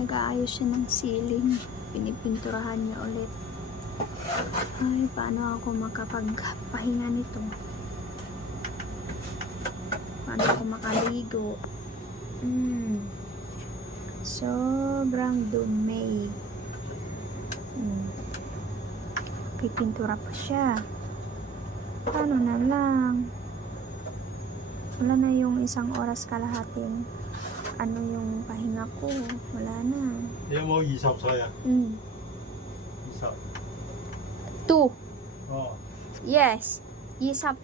Nag-aayos siya ng ceiling. Pinipinturahan niya ulit. Ay, paano ako makapagpahinga nito? Paano ako makaligo? Sobrang dumi. Pipintura pa siya. Paano na lang? Wala na yung 1 oras kalahating ano yung pahinga ko. Wala na. 你有冇20歲啊？ 20。 2. 哦。 Yes. Yisap.